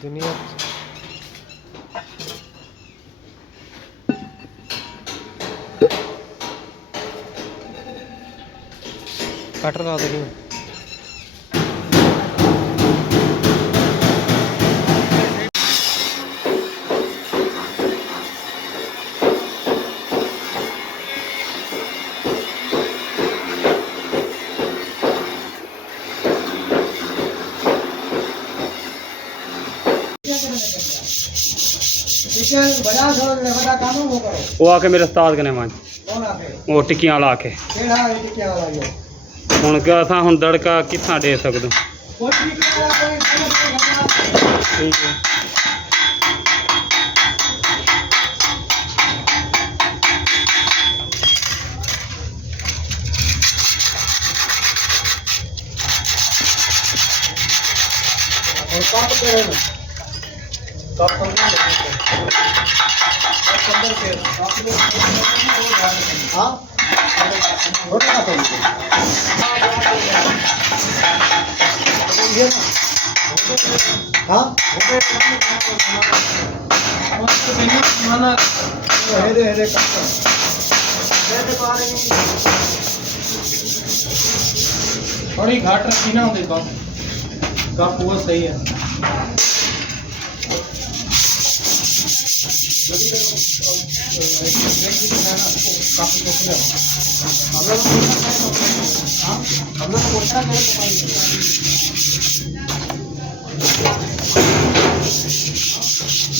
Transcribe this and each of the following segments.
दुनिया कटर ला देनी वो आके मेरे उस्ताद कने मान वो टिक्कियां ला के हुण क्या था हुण दड़का कित्थां दे सकदो ठीक है और कप पे कप अंदर के हां छोटा ना ये ना हां माना हेरे हेरे कप थोड़ी घाट रखी ना होती कप वो सही है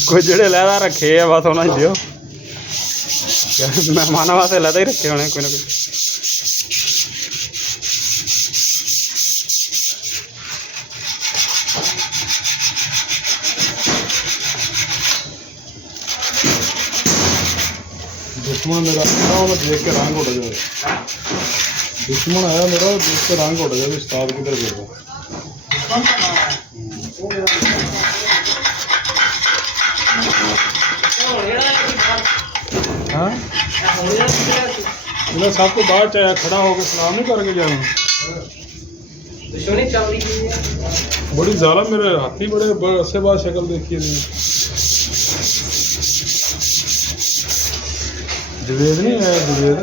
कोई जेड़े लैदा रखे है बस उन्होंने दियो मेहमानों वास्ते लैदा ही रखे होने कोई ना कोई दुश्मन मेरा देख के रंग उड़ जाए दुश्मन आया मेरा देख के रंग उड़ जाए उस्ताद किधर गया हाँ सब को बाहर चाहे खड़ा होकर सलाम नहीं करके जाऊँ बड़ी ज़्यादा मेरे हाथी बड़े अच्छे बात शक्ल देखी नहीं जवेद नहीं है जवेद